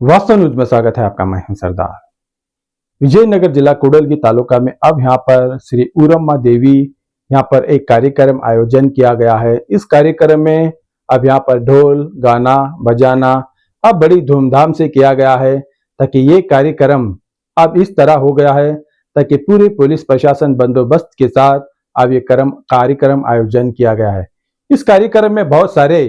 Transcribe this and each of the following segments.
वास्तव न्यूज़ में स्वागत है आपका मैं सरदार। विजयनगर जिला कुडलगी तालुका में अब यहाँ पर श्री उरम्मा देवी यहाँ पर एक कार्यक्रम आयोजन किया गया है। इस कार्यक्रम में अब यहाँ पर ढोल, गाना, बजाना अब बड़ी धूमधाम से किया गया है ताकि ये कार्यक्रम अब इस तरह हो गया है ताकि पूरे पुलिस प्रशासन बंदोबस्त के साथ अब ये कर्म, कार्यक्रम आयोजन किया गया है। इस कार्यक्रम में बहुत सारे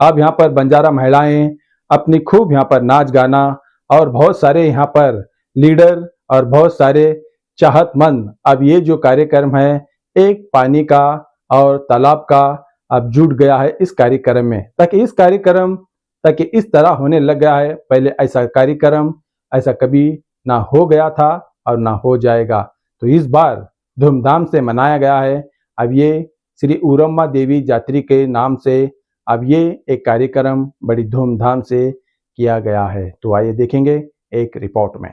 अब यहाँ पर बंजारा महिलाएँ अपनी खूब यहाँ पर नाच गाना और बहुत सारे यहाँ पर लीडर और बहुत सारे चाहतमंद। अब ये जो कार्यक्रम है, एक पानी का और तालाब का अब जुट गया है इस कार्यक्रम में। ताकि इस कार्यक्रम, ताकि इस तरह होने लग गया है, पहले ऐसा कार्यक्रम, ऐसा कभी ना हो गया था और ना हो जाएगा। तो इस बार धूमधाम से मनाया गया है। अब ये श्री उरम्मा देवी जात्री के नाम से अब ये एक कार्यक्रम बड़ी धूमधाम से किया गया है। तो आइए देखेंगे एक रिपोर्ट में।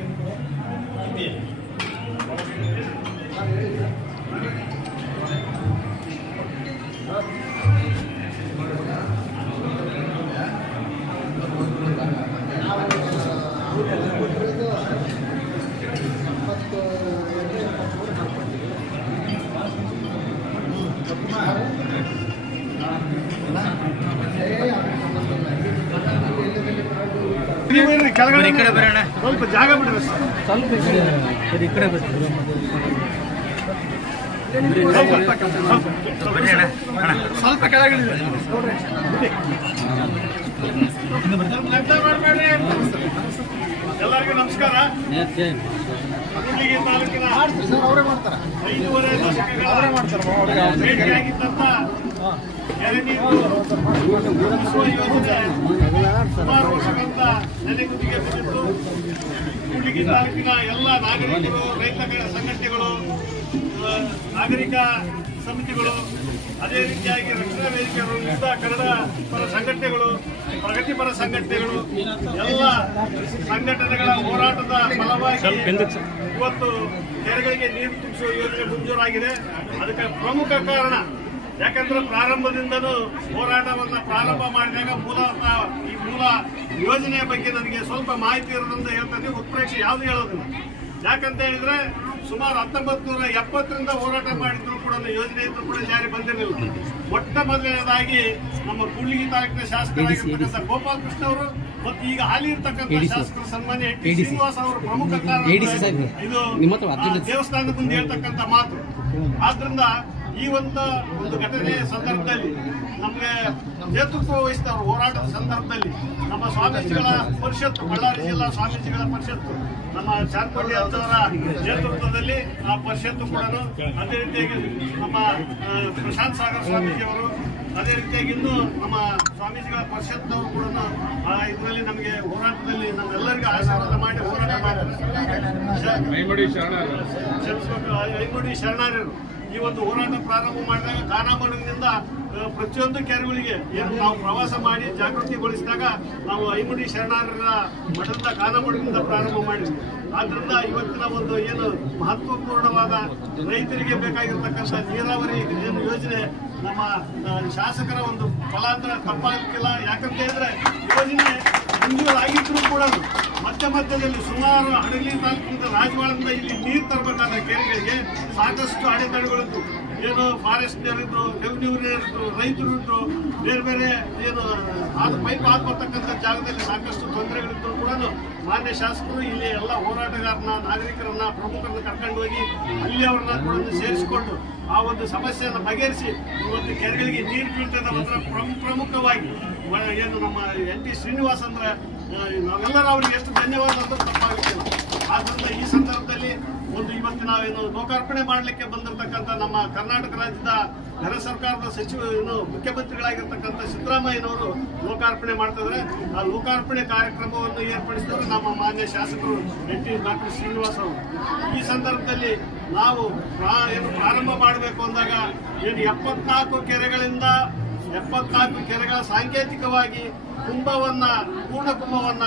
ಕೆಳಗಡೆ ಈ ಕಡೆ ಬರೋಣ. ಸ್ವಲ್ಪ ಜಾಗ ಬಿಡ್ರಿ. ಸ್ವಲ್ಪ ಕೆಳಗಡೆ ಎಲ್ಲರಿಗೂ ನಮಸ್ಕಾರ. ತಾಲೂಕಿನ ಅವರೇ ಮಾಡ್ತಾರೆ ಎರೆನೀರು ಉಳಿಸುವ ಯೋಜನೆ ಬಂದಿತ್ತು ತಾಲೂಕಿನ ಎಲ್ಲ ನಾಗರಿಕರು, ರೈತ ಸಂಘಟನೆಗಳು ನಾಗರಿಕ ಸಮಿತಿಗಳು, ಅದೇ ರೀತಿಯಾಗಿ ರಕ್ಷಣಾ ವೇದಿಕೆಗಳು ವಿವಿಧ ಕನ್ನಡ ಪರ ಸಂಘಟನೆಗಳು ಪ್ರಗತಿಪರ ಸಂಘಟನೆಗಳು, ಎಲ್ಲ ಸಂಘಟನೆಗಳ ಹೋರಾಟದ ಫಲವಾಗಿ ಇವತ್ತು ಕೆರೆಗಳಿಗೆ ನೀರು ತುಂಬಿಸುವ ಯೋಜನೆ ಮಂಜೂರಾಗಿದೆ. ಅದಕ್ಕೆ ಪ್ರಮುಖ ಕಾರಣ ಯಾಕಂದ್ರೆ ಪ್ರಾರಂಭದಿಂದಲೂ ಹೋರಾಟವನ್ನು ಪ್ರಾರಂಭ ಮಾಡಿದಾಗ ಮೂಲ ಈ ಮೂಲ ಯೋಜನೆಯ ಬಗ್ಗೆ ನನಗೆ ಸ್ವಲ್ಪ ಮಾಹಿತಿ ಇರೋದ್ರಿಂದ ಹೇಳ್ತೇನೆ ಉತ್ಪ್ರೇಕ್ಷೆ ಯಾವುದು ಹೇಳೋದಿಲ್ಲ. ಯಾಕಂತ ಹೇಳಿದ್ರೆ ಸುಮಾರು ಹತ್ತೊಂಬತ್ತು ನೂರ ಎಪ್ಪತ್ತರಿಂದ ಹೋರಾಟ ಮಾಡಿದ್ರು ಕೂಡ ಯೋಜನೆ ಇದ್ರು ಕೂಡ ಜಾರಿ ಬಂದಿರಲಿಲ್ಲ. ಮೊಟ್ಟ ಮೊದಲನೇದಾಗಿ ನಮ್ಮ ಕುಳ್ಳಿಗಿ ತಾಲೂಕಿನ ಶಾಸಕರಾಗಿರ್ತಕ್ಕಂಥ ಗೋಪಾಲ ಕೃಷ್ಣ ಅವರು ಮತ್ತು ಈಗ ಹಾಲಿ ಇರ್ತಕ್ಕಂಥ ಶಾಸಕರ ಸನ್ಮಾನ್ಯ ಶ್ರೀನಿವಾಸ ಅವರು ಪ್ರಮುಖ ಕಾರಣ ಇದು ದೇವಸ್ಥಾನದ ಮುಂದೆ ಹೇಳ್ತಕ್ಕಂಥ ಮಾತು. ಆದ್ರಿಂದ ಈ ಒಂದು ಒಂದು ಘಟನೆಯ ಸಂದರ್ಭದಲ್ಲಿ ನಮಗೆ ನೇತೃತ್ವ ವಹಿಸಿದವರು ಹೋರಾಟದ ಸಂದರ್ಭದಲ್ಲಿ ನಮ್ಮ ಸ್ವಾಮೀಜಿಗಳ ಪರಿಷತ್ತು ಬಳ್ಳಾರಿ ಜಿಲ್ಲಾ ಸ್ವಾಮೀಜಿಗಳ ಪರಿಷತ್ತು ನಮ್ಮ ಚಾರ್ಪಳ್ಳಿ ಅಂತವರ ನೇತೃತ್ವದಲ್ಲಿ ಆ ಪರಿಷತ್ತು ಕೂಡ ಅದೇ ರೀತಿಯಾಗಿ ನಮ್ಮ ಪ್ರಶಾಂತ್ ಸಾಗರ್ ಸ್ವಾಮೀಜಿಯವರು ಅದೇ ರೀತಿಯಾಗಿ ಇನ್ನು ನಮ್ಮ ಸ್ವಾಮೀಜಿಗಳ ಪರಿಷತ್ನವರು ಕೂಡ ಇದರಲ್ಲಿ ನಮಗೆ ಹೋರಾಟದಲ್ಲಿ ನಮ್ಮೆಲ್ಲರಿಗೂ ಆಶೀರ್ವಾದ ಮಾಡಿ ಹೋರಾಟ ಮಾಡಿದ್ದಾರೆ. ಶರಣಾರ್ಯರು ಈ ಒಂದು ಹೋರಾಟ ಪ್ರಾರಂಭ ಮಾಡಿದಾಗ ಆ, ಪ್ರತಿಯೊಂದು ಕೆರೆಗಳಿಗೆ ಏನು ನಾವು ಪ್ರವಾಸ ಮಾಡಿ ಜಾಗೃತಿಗೊಳಿಸಿದಾಗ ನಾವು ಐಮುಡಿ ಶರಣಾರ್ಯರ ಮಠದ ಖಾನಾಮಡುಗಿನಿಂದ ಪ್ರಾರಂಭ ಮಾಡಿದ್ವಿ. ಆದ್ರಿಂದ ಇವತ್ತಿನ ಒಂದು ಏನು ಮಹತ್ವಪೂರ್ಣವಾದ ರೈತರಿಗೆ ಬೇಕಾಗಿರ್ತಕ್ಕಂಥ ನೀರಾವರಿ ಏನು ಯೋಜನೆ ನಮ್ಮ ಶಾಸಕರ ಒಂದು ಫಲಾಂತರ ತಪ್ಪಾಗಲಿಕ್ಕಿಲ್ಲ. ಯಾಕಂತ ಹೇಳಿದ್ರೆ ಯೋಜನೆ ಮಂಜೂರಾಗಿದ್ರು ಕೂಡ ಮಧ್ಯ ಮಧ್ಯದಲ್ಲಿ ಸುಮಾರು ಹಡಗಲಿ ತಾಲೂಕಿನಿಂದ ರಾಜವಾಳದಿಂದ ಇಲ್ಲಿ ನೀರು ತರಬೇಕಾದ ಕೆರೆಗಳಿಗೆ ಸಾಕಷ್ಟು ಅಡೆತಡೆಗಳಿದ್ದು. ಏನು ಫಾರೆಸ್ಟ್ನವರಿದ್ರು ರೆವಿನ್ಯೂರಿದ್ರು ರೈತರು ಇದ್ರು, ಬೇರೆ ಬೇರೆ ಏನು ಅದು ಪೈಪ್ ಹಾಕ್ಬರ್ತಕ್ಕಂಥ ಜಾಗದಲ್ಲಿ ಸಾಕಷ್ಟು ತೊಂದರೆಗಳಿದ್ರು ಕೂಡ ಮಾನ್ಯ ಶಾಸಕರು ಇಲ್ಲಿ ಎಲ್ಲ ಹೋರಾಟಗಾರನ, ನಾಗರಿಕರನ್ನ, ಪ್ರಮುಖರನ್ನ ಕರ್ಕೊಂಡು ಹೋಗಿ ಅಲ್ಲಿ ಅವ್ರನ್ನ ಕೂಡ ಸೇರಿಸಿಕೊಂಡು ಆ ಒಂದು ಸಮಸ್ಯೆಯನ್ನು ಬಗೆಹರಿಸಿ ಇವತ್ತು ಕೆರೆಗಳಿಗೆ ನೀರು ಬೀಳ್ತದೆ ಮಾತ್ರ ಪ್ರಮು, ಪ್ರಮುಖವಾಗಿ. ಏನು ನಮ್ಮ ಎನ್ ಟಿ ಶ್ರೀನಿವಾಸ್ ಅಂದ್ರೆ ನಾವೆಲ್ಲರೂ ಅವ್ರಿಗೆ ಎಷ್ಟು ಧನ್ಯವಾದ ಅಂತ ತಪ್ಪಾಗುತ್ತೆ ಆದ್ರಿಂದ ಈ ಸಂದರ್ಭದಲ್ಲಿ ಒಂದು ಇವತ್ತು ನಾವೇನು ಲೋಕಾರ್ಪಣೆ ಮಾಡಲಿಕ್ಕೆ ಬಂದಿರತಕ್ಕಂಥ ನಮ್ಮ ಕರ್ನಾಟಕ ರಾಜ್ಯದ ಘನ ಸರ್ಕಾರದ ಸಚಿವ, ಏನು ಮುಖ್ಯಮಂತ್ರಿಗಳಾಗಿರ್ತಕ್ಕಂಥ ಸಿದ್ದರಾಮಯ್ಯನವರು ಲೋಕಾರ್ಪಣೆ ಮಾಡ್ತಿದ್ರೆ ಆ ಲೋಕಾರ್ಪಣೆ ಕಾರ್ಯಕ್ರಮವನ್ನು ಏರ್ಪಡಿಸಿದ್ರೆ ನಮ್ಮ ಮಾನ್ಯ ಶಾಸಕರು ಎನ್ ಟಿ ಡಾಕ್ಟರ್ ಶ್ರೀನಿವಾಸ್ ಅವರು. ಈ ಸಂದರ್ಭದಲ್ಲಿ ನಾವು ಏನು ಪ್ರಾರಂಭ ಮಾಡಬೇಕು ಅಂದಾಗ, ಏನು ಎಪ್ಪತ್ನಾಲ್ಕು ಕೆರೆಗಳಿಂದ ಎಪ್ಪತ್ನಾಲ್ಕು ಕೆರೆಗಳ ಸಾಂಕೇತಿಕವಾಗಿ ಕುಂಭವನ್ನ, ಪೂರ್ಣ ಕುಂಭವನ್ನ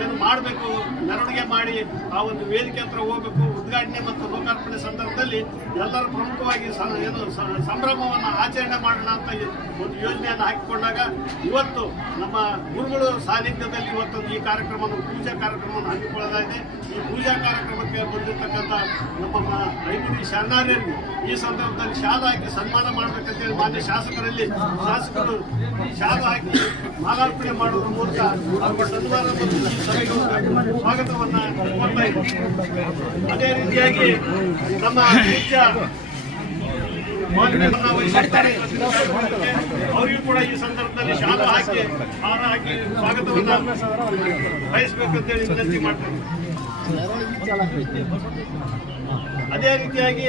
ಏನು ಮಾಡಬೇಕು, ಮೆರವಣಿಗೆ ಮಾಡಿ ಆ ಒಂದು ವೇದಿಕೆ ಹತ್ರ ಹೋಗಬೇಕು. ಉದ್ಘಾಟನೆ ಮತ್ತು ಲೋಕಾರ್ಪಣೆ ಸಂದರ್ಭದಲ್ಲಿ ಎಲ್ಲರೂ ಪ್ರಮುಖವಾಗಿ ಏನು ಸಂಭ್ರಮವನ್ನು ಆಚರಣೆ ಮಾಡೋಣ ಅಂತ ಒಂದು ಯೋಜನೆಯನ್ನು ಹಾಕಿಕೊಂಡಾಗ ಇವತ್ತು ನಮ್ಮ ಗುರುಗಳು ಸಾನ್ನಿಧ್ಯದಲ್ಲಿ ಇವತ್ತೊಂದು ಈ ಕಾರ್ಯಕ್ರಮವನ್ನು, ಪೂಜಾ ಕಾರ್ಯಕ್ರಮವನ್ನು ಹಮ್ಮಿಕೊಳ್ಳಲಾಗಿದೆ. ಈ ಪೂಜಾ ಕಾರ್ಯಕ್ರಮಕ್ಕೆ ಬಂದಿರತಕ್ಕಂಥ ನಮ್ಮ ಮ- ಶರಣಾರ್ಯರು ಈ ಸಂದರ್ಭದಲ್ಲಿ ಶಾಲ ಹಾಕಿ ಸನ್ಮಾನ ಮಾಡಬೇಕಂತೇಳಿ ಮಾನ್ಯ ಶಾಸಕರಲ್ಲಿ ಶಾಸಕರು ಶಾಲ ಹಾಕಿ ಮಾಲಾರ್ಪಣೆ ಮಾಡುವ ಮೂಲಕ ಅವರ ಸನ್ಮಾನ ಮತ್ತು ಈ ಸಭೆಗೆ ಸ್ವಾಗತವನ್ನ ಕೊಡ್ತಾ ಇದ್ದೀವಿ ಅದೇ ರೀತಿಯಾಗಿ ನಮ್ಮ ಮುಖ್ಯ. ಅವರಿಗೂ ಕೂಡ ಈ ಸಂದರ್ಭದಲ್ಲಿ ಶಾಲ ಹಾಕಿ, ಹಾರ ಹಾಕಿ ಸ್ವಾಗತವನ್ನ ಹೇಳಿ ವಿನಂತಿ ಮಾಡ್ತಾರೆ ಅದೇ ರೀತಿಯಾಗಿ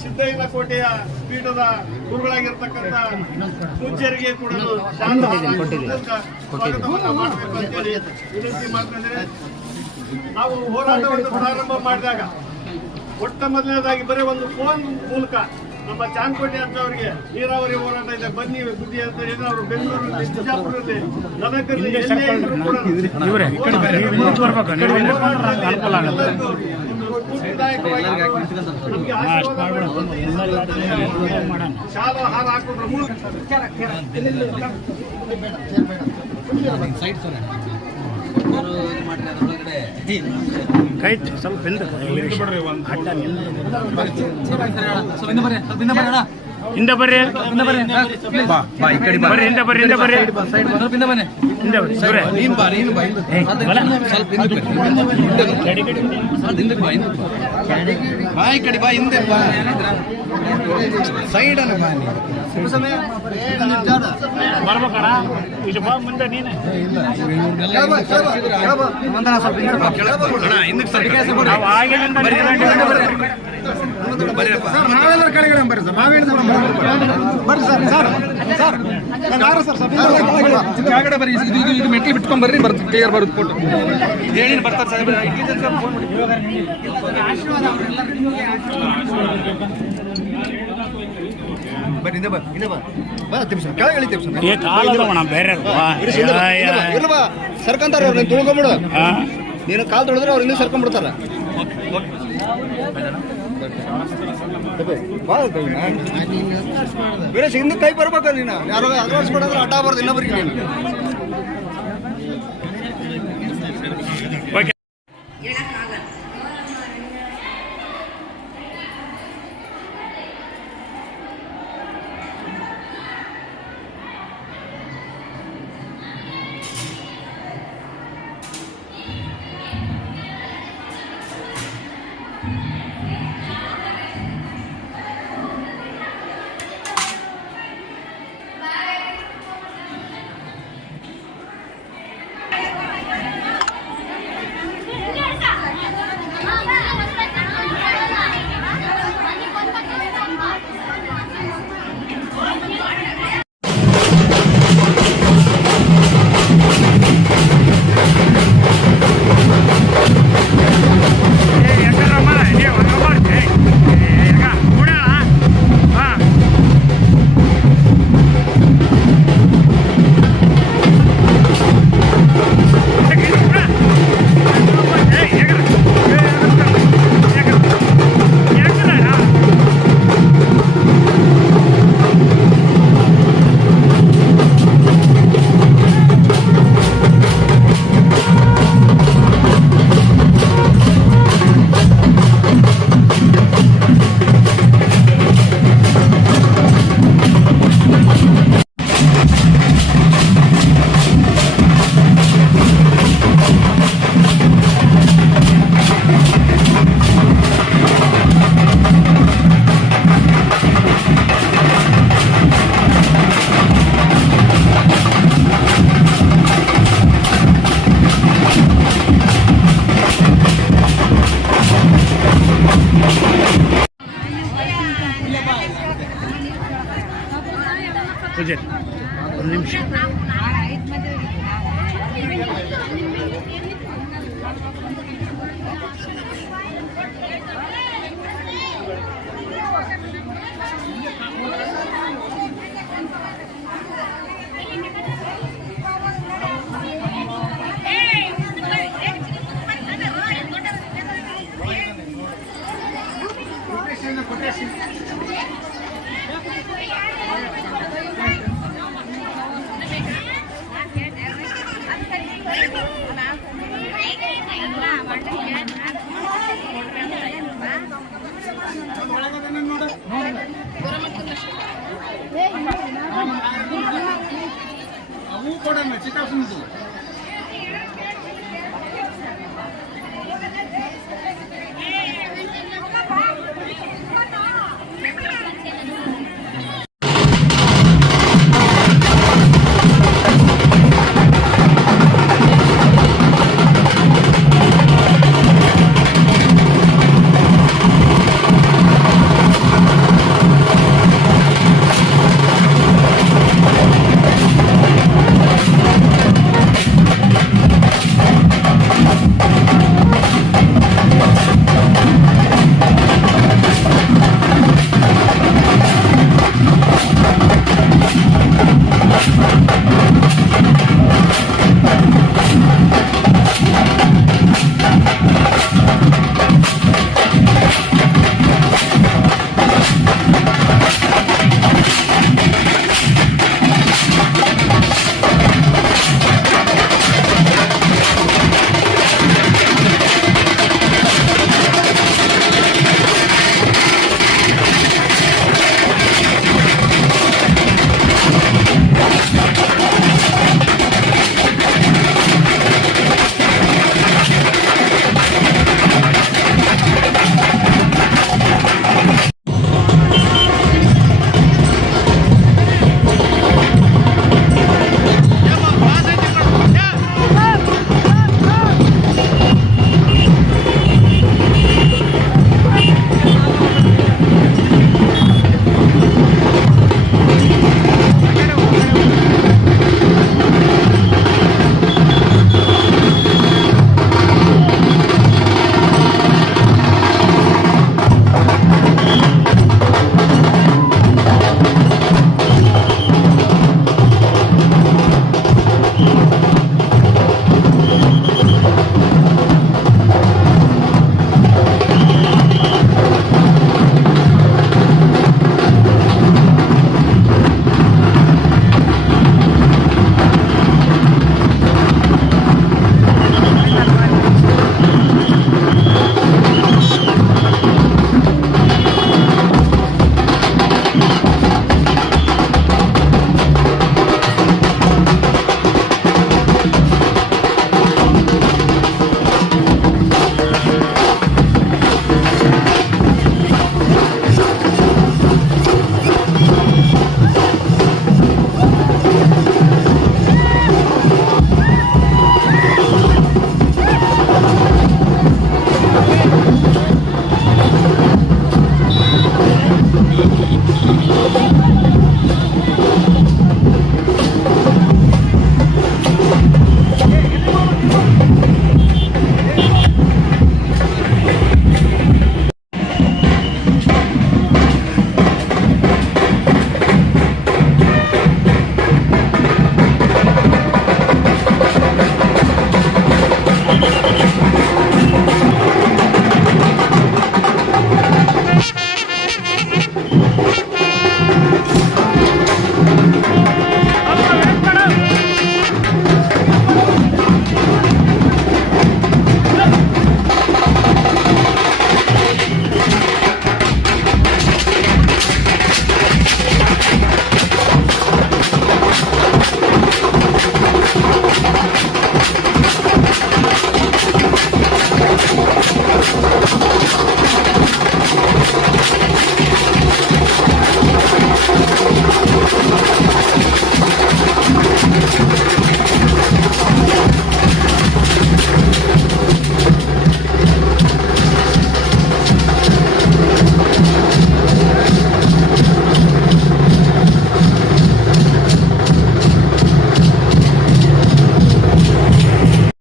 ಸಿದ್ದಯ್ಯನ ಕೋಟೆಯ ಪೀಠದ ಗುರುಗಳಾಗಿರ್ತಕ್ಕಂಥ ಪೂಜ್ಯರಿಗೆ ಕೂಡ ಸ್ವಾಗತವನ್ನ ಮಾಡಬೇಕು ಅಂತೇಳಿ ವಿನಂತಿ ಮಾಡ್ತಾ ಇದ್ದೇನೆ ನಾವು ಹೋರಾಟವನ್ನು ಪ್ರಾರಂಭ ಮಾಡಿದಾಗ ಮೊಟ್ಟ ಮೊದಲನೇದಾಗಿ ಬರೀ ಒಂದು ಫೋನ್ ಮೂಲಕ ನಮ್ಮ ಚಾನ್ಕೋಟೆ ಅಂತ ಅವರಿಗೆ ನೀರಾವರಿ ಹೋರಾಟ ಇದೆ ಬನ್ನಿ ಬುದ್ಧಿ ಅಂತ ಹೇಳಿ ಅವರು ಬೆಂಗಳೂರಲ್ಲಿ ಬಿಜಾಪುರದಲ್ಲಿ ಗದಗದಲ್ಲಿ ಎಲ್ಲೇ ಇದ್ರು ಕೂಡ ಹಿಂದೆ. ಒಂದು. ಶಾಲು ಹಾರ ಹಾಕೋದ್ರ ಮೂಲಕ ಕೈ ಸ್ವಲ್ಪ ಹಿಂದೆ ಅಡ್ಡ ನಿಲ್ಲ ಸ್ವಲ್ಪ ಹಿಂದೆ ಬರ್ರಿ ಸ್ವಲ್ಪ ಹಿಂದೆ ಬರ್ರಿ ಅಣ್ಣ ಹಿಂದೆ ಬರ್ರಿ ಬಾ ಬಾ ಈ ಕಡೆ ಬಾ ಬರ್ರಿ ಹಿಂದೆ ಬರ್ರಿ ಹಿಂದೆ ಬರ್ರಿ ಸೈಡ್ ಸ್ವಲ್ಪ ಹಿಂದೆ ಬನ್ನಿ ಹಿಂದೆ ಬರ್ರಿ ಇವ್ರೆ. ನೀನ್ ಬಾ ನೀನು ಬಾ ಹಿಂದೆ. ಬಲ. ಸ್ವಲ್ಪ ಹಿಂದೆ ಬಾ. ಸ್ವಲ್ಪ ಹಿಂದಕ್ಕೆ ಬಾ ಹಿಂದಕ್ಕೆ ಬಾ ಬಾ ಈ ಕಡೆ ಬಾ ಹಿಂದೆ ಬಾ ಸೈಡ್ ಅನ್ನ ಬಾ ನೀನು. ಬರ್ಬೇಕಣ್ಣ ಇದು ಬಾ ಮುಂದೆ ನೀನೆ ಅಣ್ಣ ಹಿಂದಕ್ಕೆ ಸ್ವಲ್ಪ ನಾವು ಆಗಿಲಿಂದ ನಿಂತ್ಕೊಂಡಿದ್ದೀವಿ. ಬರ್ರಿಯಪ್ಪ. ನಾವೆಲ್ಲರೂ ಕೆಳಗಡೆ ಬರ್ರಿ ಸರ್. ನಾವೇನು ಬರ್ರಿ ಸರ್ ಸರ್ ಸರ್. ಯಾರು ಸರ್ ಸರ್? ಕೆಳಗಡೆ ಬರ್ರಿ ಇದು ಇದು ಇದು ಮೆಟ್ಲು ಬಿಟ್ಕೊಂಡ್ ಬರ್ರಿ ಬರುತ್ತೆ ಕ್ಲಿಯರ್ ಬರುತ್ತೆ ಫೋಟೋ ಹೇಳಿ ಬರ್ತಾರೆ ಬರ್ರಿ ಹಿಂದೆ ಬಾ ಹಿಂದೆ ಬಾ. ಬಾ ತಿಮ್ಸ ಕೆಳಗೆ ಇಳಿತೀವಿ ಸರ್. ಏ ಬೇರೆ. ಇಲ್ಲ ಬಾ. ಸರ್ಕಂತಾರ ತುಳ್ಕೊಂಬಿಡು. ಆ? ನೀನು ಕಾಲ್ ತೊಳೆದ್ರೆ ಅವ್ರ ಇನ್ನೂ ಸರ್ಕೊಂಡ್ಬಿಡ್ತಾರ ವೀರೇಶ್ ಹಿಂದೆ ಕೈ ಬರ್ಬೇಕಲ್ಲ ನೀನು? ಯಾರೋ ಅಡ್ವಾನ್ಸ್ ಕೊಡೋದ್ರೆ ಅಡ್ಡ ಬರ್ದು ಇನ್ನೊಬ್ಬರಿಗೆ ನೀನು. ಪೂಜಾರಿ ಒಂದು ನಿಮಿಷ Đây là 孙子